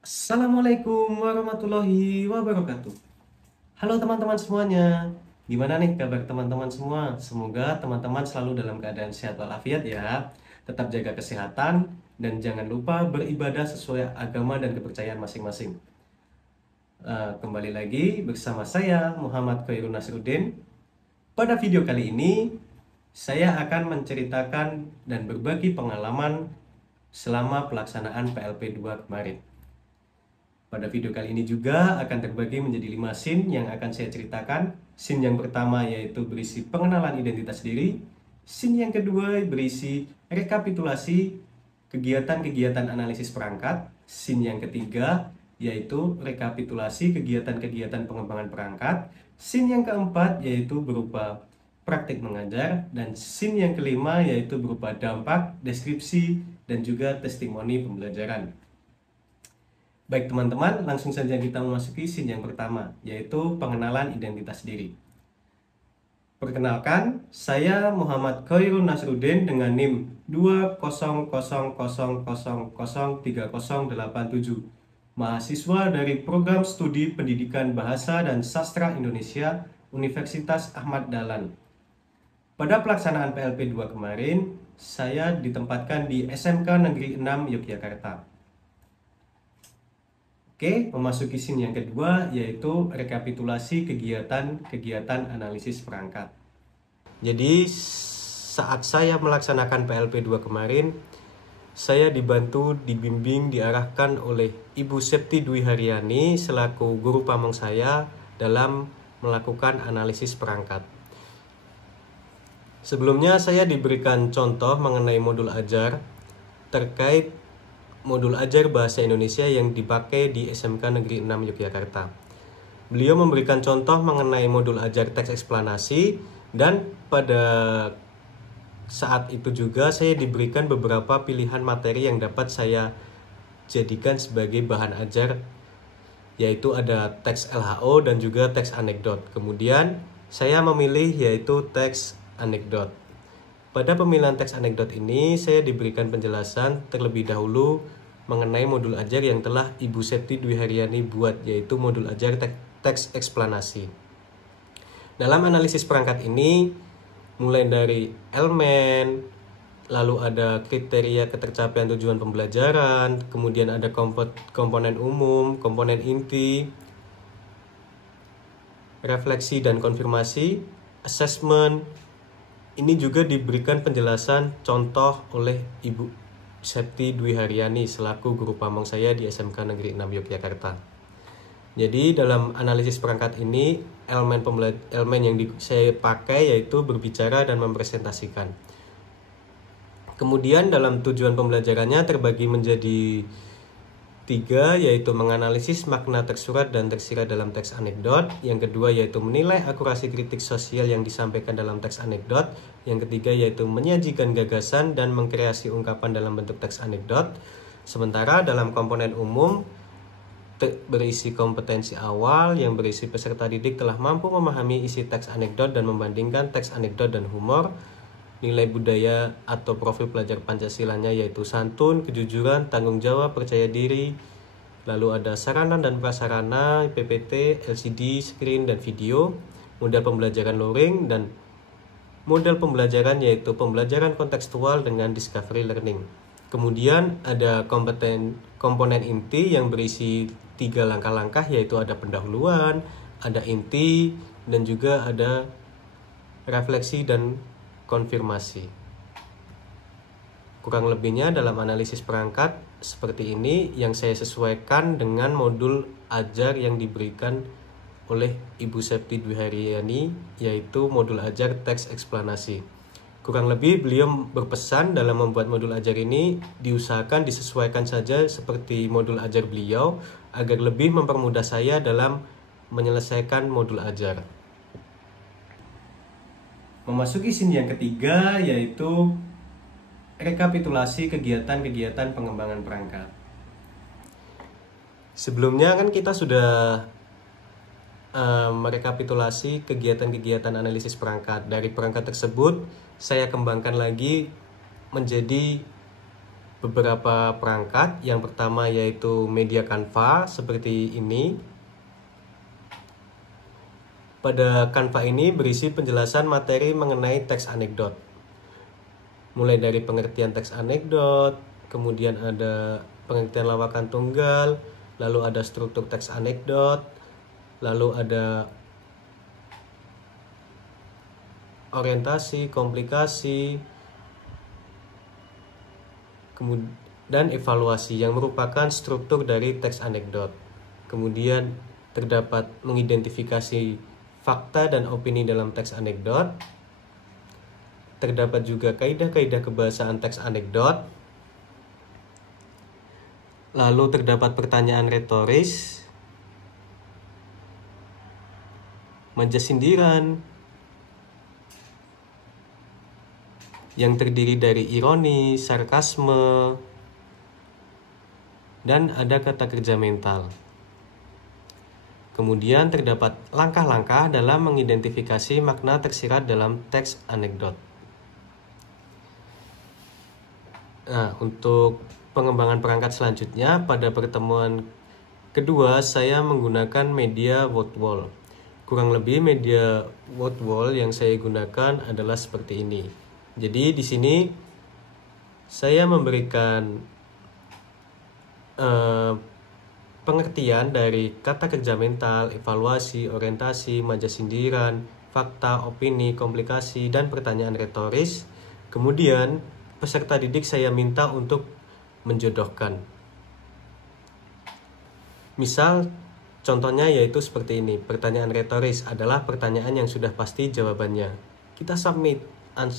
Assalamualaikum warahmatullahi wabarakatuh. Halo teman-teman semuanya. Gimana nih kabar teman-teman semua? Semoga teman-teman selalu dalam keadaan sehat walafiat ya. Tetap jaga kesehatan dan jangan lupa beribadah sesuai agama dan kepercayaan masing-masing. Kembali lagi bersama saya Muhammad Khairun Nasruddin. Pada video kali ini saya akan menceritakan dan berbagi pengalaman selama pelaksanaan PLP 2 kemarin. Pada video kali ini juga akan terbagi menjadi 5 scene yang akan saya ceritakan. Scene yang pertama yaitu berisi pengenalan identitas diri. Scene yang kedua berisi rekapitulasi kegiatan-kegiatan analisis perangkat. Scene yang ketiga yaitu rekapitulasi kegiatan-kegiatan pengembangan perangkat. Scene yang keempat yaitu berupa praktik mengajar. Dan scene yang kelima yaitu berupa dampak, deskripsi, dan juga testimoni pembelajaran. Baik teman-teman, langsung saja kita memasuki scene yang pertama, yaitu pengenalan identitas diri. Perkenalkan, saya Muhammad Khairun Nasruddin dengan NIM 200003087, mahasiswa dari Program Studi Pendidikan Bahasa dan Sastra Indonesia, Universitas Ahmad Dahlan. Pada pelaksanaan PLP 2 kemarin, saya ditempatkan di SMK Negeri 6 Yogyakarta. Oke, memasuki scene yang kedua yaitu rekapitulasi kegiatan-kegiatan analisis perangkat. Jadi saat saya melaksanakan PLP 2 kemarin, saya dibantu, dibimbing, diarahkan oleh Ibu Septi Dwi Haryani selaku guru pamong saya dalam melakukan analisis perangkat. Sebelumnya saya diberikan contoh mengenai modul ajar terkait modul ajar bahasa Indonesia yang dipakai di SMK Negeri 6 Yogyakarta. Beliau memberikan contoh mengenai modul ajar teks eksplanasi dan pada saat itu juga saya diberikan beberapa pilihan materi yang dapat saya jadikan sebagai bahan ajar, yaitu ada teks LHO dan juga teks anekdot. Kemudian saya memilih yaitu teks anekdot. Pada pemilihan teks anekdot ini, saya diberikan penjelasan terlebih dahulu mengenai modul ajar yang telah Ibu Septi Dwi Haryani buat, yaitu modul ajar teks eksplanasi. Dalam analisis perangkat ini, mulai dari elemen, lalu ada kriteria ketercapaian tujuan pembelajaran, kemudian ada komponen umum, komponen inti, refleksi dan konfirmasi, assessment. Ini juga diberikan penjelasan contoh oleh Ibu Septi Dwi Haryani selaku guru pamong saya di SMK Negeri 6 Yogyakarta. Jadi dalam analisis perangkat ini elemen yang saya pakai yaitu berbicara dan mempresentasikan. Kemudian dalam tujuan pembelajarannya terbagi menjadi 3, yaitu menganalisis makna tersurat dan tersirat dalam teks anekdot. Yang kedua yaitu menilai akurasi kritik sosial yang disampaikan dalam teks anekdot. Yang ketiga yaitu menyajikan gagasan dan mengkreasi ungkapan dalam bentuk teks anekdot. Sementara dalam komponen umum berisi kompetensi awal yang berisi peserta didik telah mampu memahami isi teks anekdot dan membandingkan teks anekdot dan humor. Nilai budaya atau profil pelajar Pancasilanya yaitu santun, kejujuran, tanggung jawab, percaya diri. Lalu ada sarana dan prasarana, PPT, LCD, screen, dan video. Model pembelajaran luring dan model pembelajaran yaitu pembelajaran kontekstual dengan discovery learning. Kemudian ada komponen inti yang berisi 3 langkah-langkah, yaitu ada pendahuluan, ada inti, dan juga ada refleksi dan konfirmasi. Kurang lebihnya dalam analisis perangkat seperti ini yang saya sesuaikan dengan modul ajar yang diberikan oleh Ibu Septi Dwi Haryani, yaitu modul ajar teks eksplanasi. Kurang lebih beliau berpesan dalam membuat modul ajar ini diusahakan disesuaikan saja seperti modul ajar beliau agar lebih mempermudah saya dalam menyelesaikan modul ajar. Memasuki scene yang ketiga yaitu rekapitulasi kegiatan-kegiatan pengembangan perangkat. Sebelumnya kan kita sudah merekapitulasi kegiatan-kegiatan analisis perangkat. Dari perangkat tersebut saya kembangkan lagi menjadi beberapa perangkat. Yang pertama yaitu media Canva seperti ini. Pada Canva ini berisi penjelasan materi mengenai teks anekdot. Mulai dari pengertian teks anekdot, kemudian ada pengertian lawakan tunggal, lalu ada struktur teks anekdot, lalu ada orientasi, komplikasi, dan evaluasi yang merupakan struktur dari teks anekdot. Kemudian terdapat mengidentifikasi fakta dan opini dalam teks anekdot. Terdapat juga kaidah-kaidah kebahasaan teks anekdot. Lalu terdapat pertanyaan retoris, majas sindiran yang terdiri dari ironi, sarkasme, dan ada kata kerja mental. Kemudian terdapat langkah-langkah dalam mengidentifikasi makna tersirat dalam teks anekdot. Nah, untuk pengembangan perangkat selanjutnya, pada pertemuan kedua saya menggunakan media WordWall. Kurang lebih media WordWall yang saya gunakan adalah seperti ini. Jadi di sini saya memberikan pengertian dari kata kerja mental, evaluasi, orientasi, majas sindiran, fakta, opini, komplikasi, dan pertanyaan retoris. Kemudian peserta didik saya minta untuk menjodohkan. Misal contohnya yaitu seperti ini. Pertanyaan retoris adalah pertanyaan yang sudah pasti jawabannya. Kita submit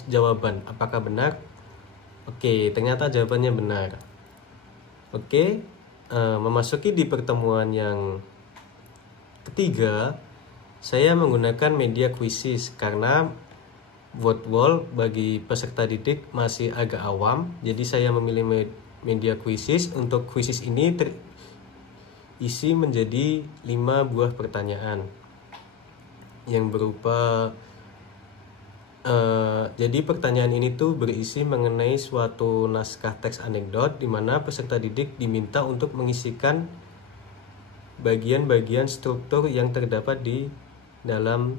jawaban, apakah benar? Oke, ternyata jawabannya benar. Oke, memasuki di pertemuan yang ketiga, saya menggunakan media quizzes karena WordWall bagi peserta didik masih agak awam. Jadi saya memilih media quizzes. Untuk quizzes ini terisi menjadi 5 buah pertanyaan yang berupa jadi pertanyaan ini tuh berisi mengenai suatu naskah teks anekdot di mana peserta didik diminta untuk mengisikan bagian-bagian struktur yang terdapat di dalam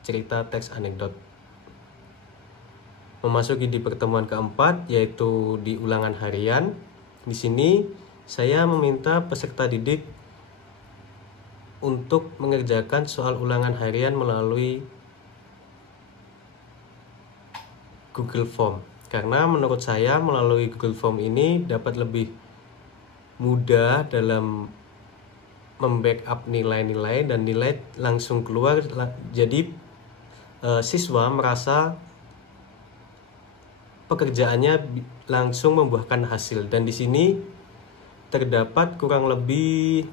cerita teks anekdot. Memasuki di pertemuan keempat yaitu di ulangan harian. Di sini saya meminta peserta didik untuk mengerjakan soal ulangan harian melalui Google Form, karena menurut saya melalui Google Form ini dapat lebih mudah dalam membackup nilai-nilai dan nilai langsung keluar. Jadi siswa merasa pekerjaannya langsung membuahkan hasil. Dan di sini terdapat kurang lebih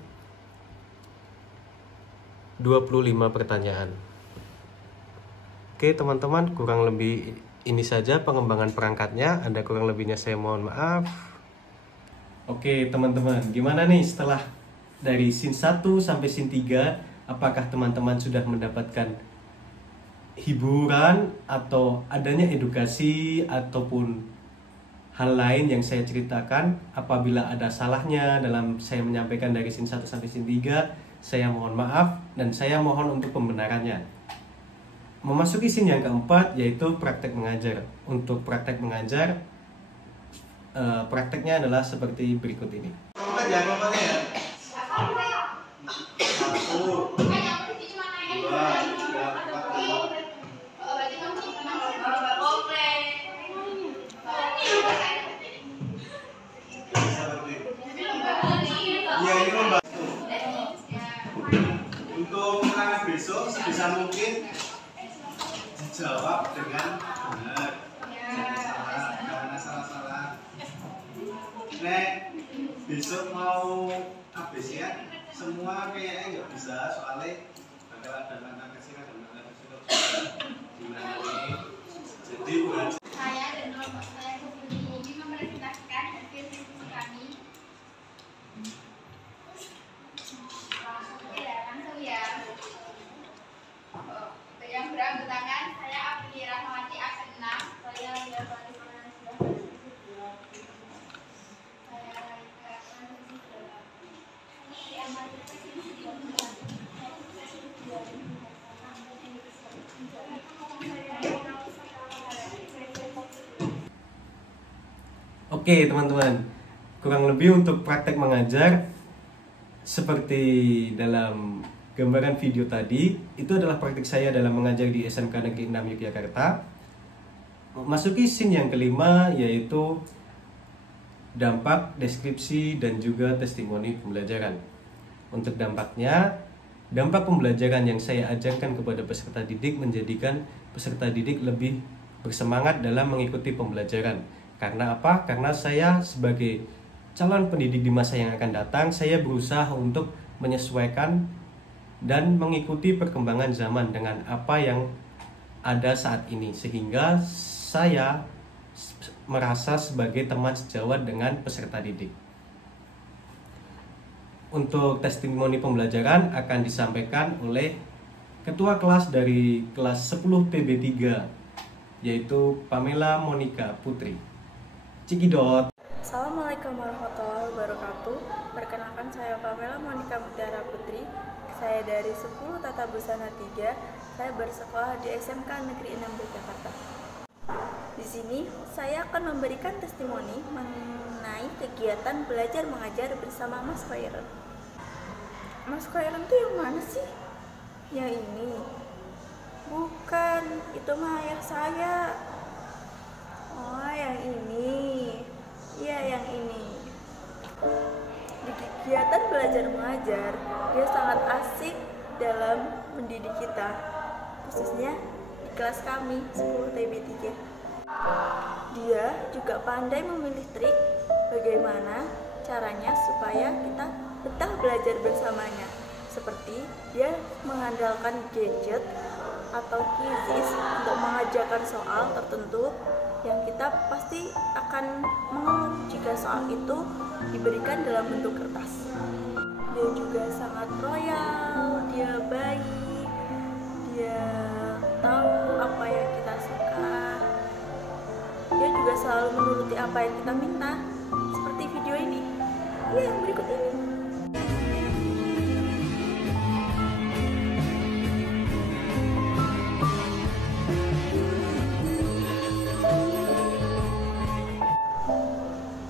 25 pertanyaan. Oke teman-teman, kurang lebih ini saja pengembangan perangkatnya. Ada kurang lebihnya saya mohon maaf. Oke teman-teman, gimana nih setelah dari scene 1 sampai scene 3? Apakah teman-teman sudah mendapatkan hiburan atau adanya edukasi ataupun hal lain yang saya ceritakan? Apabila ada salahnya dalam saya menyampaikan dari scene 1 sampai scene 3, saya mohon maaf dan saya mohon untuk pembenarannya. Memasuki scene yang keempat yaitu praktek mengajar. Untuk praktek mengajar, prakteknya adalah seperti berikut ini. Untuk ulangan besok sebisa mungkin dijawab dengan benar, jangan salah-salah. Nek besok mau ABC ya, semua kayaknya nggak bisa soalnya bakal ada langkah kecil dan langkah kecil gimana nih. Jadi bukan Saya dan kelompok saya ini memerintahkan hasil diskusi kami. Langsung ya. Untuk yang berangkat tangan, saya Aprilia Rahmawati absen 6. Saya Lia Fani Pranasya. Oke teman-teman, kurang lebih untuk praktek mengajar seperti dalam gambaran video tadi, itu adalah praktik saya dalam mengajar di SMK Negeri 6 Yogyakarta. Masuki scene yang kelima, yaitu dampak, deskripsi, dan juga testimoni pembelajaran. Untuk dampaknya, dampak pembelajaran yang saya ajarkan kepada peserta didik menjadikan peserta didik lebih bersemangat dalam mengikuti pembelajaran. Karena apa? Karena saya sebagai calon pendidik di masa yang akan datang, saya berusaha untuk menyesuaikan dan mengikuti perkembangan zaman dengan apa yang ada saat ini, sehingga saya merasa sebagai teman sejawat dengan peserta didik. Untuk testimoni pembelajaran akan disampaikan oleh ketua kelas dari kelas 10 PB3, yaitu Pamela Monica Putri. Cikidot. Assalamualaikum warahmatullahi wabarakatuh. Perkenalkan, saya Pamela Monica Putri. Saya dari 10 Tata Busana 3. Saya bersekolah di SMK Negeri 6 Yogyakarta. Di sini saya akan memberikan testimoni mengenai kegiatan belajar mengajar bersama Mas Khairon. Mas Khairon tuh yang mana sih? Yang ini? Bukan, itu mah ayah saya. Oh, yang ini. Iya, yang ini. Di kegiatan belajar mengajar, dia sangat asik dalam mendidik kita, khususnya di kelas kami 10 TB3. Dia juga pandai memilih trik bagaimana caranya supaya kita betah belajar bersamanya. Seperti dia mengandalkan gadget atau quizzes untuk mengajarkan soal tertentu yang kita pasti akan mengeluh jika soal itu diberikan dalam bentuk kertas. Dia juga sangat royal, dia baik, dia tahu apa yang kita suka. Dia juga selalu menuruti apa yang kita minta, seperti video ini. Iya, yang berikut ini.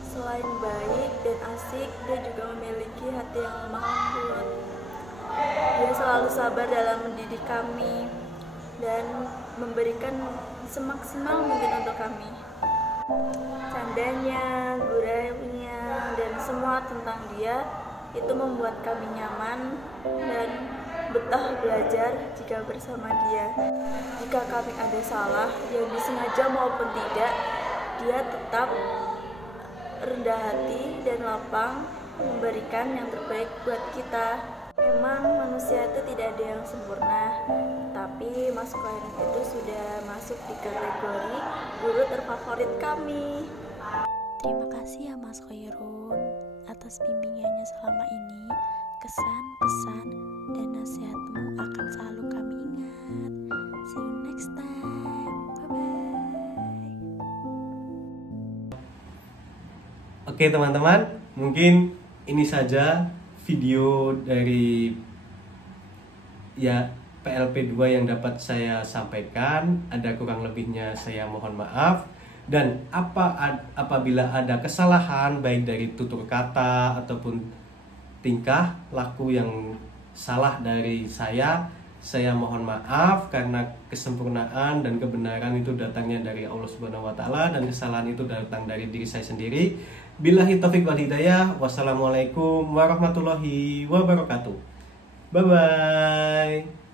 Selain baik dan asik, dia juga memiliki hati yang lemah lembut. Dia selalu sabar dalam mendidik kami dan memberikan semaksimal mungkin untuk kami. Candanya, guraunya, dan semua tentang dia itu membuat kami nyaman dan betah belajar jika bersama dia. Jika kami ada salah yang disengaja maupun tidak, dia tetap rendah hati dan lapang memberikan yang terbaik buat kita. Memang manusia itu tidak ada yang sempurna, tapi Mas Khairon itu sudah masuk di kategori guru terfavorit kami. Terima kasih ya Mas Khairon atas bimbingannya selama ini. Kesan, pesan, dan nasihatmu akan selalu kami ingat. See you next time. Bye-bye. Oke teman-teman, mungkin ini saja video dari PLP 2 yang dapat saya sampaikan. Ada kurang lebihnya saya mohon maaf. Dan apabila ada kesalahan baik dari tutur kata ataupun tingkah laku yang salah dari saya mohon maaf, karena kesempurnaan dan kebenaran itu datangnya dari Allah Subhanahu wa taala dan kesalahan itu datang dari diri saya sendiri. Billahi taufik wal hidayah. Wassalamualaikum warahmatullahi wabarakatuh. Bye bye.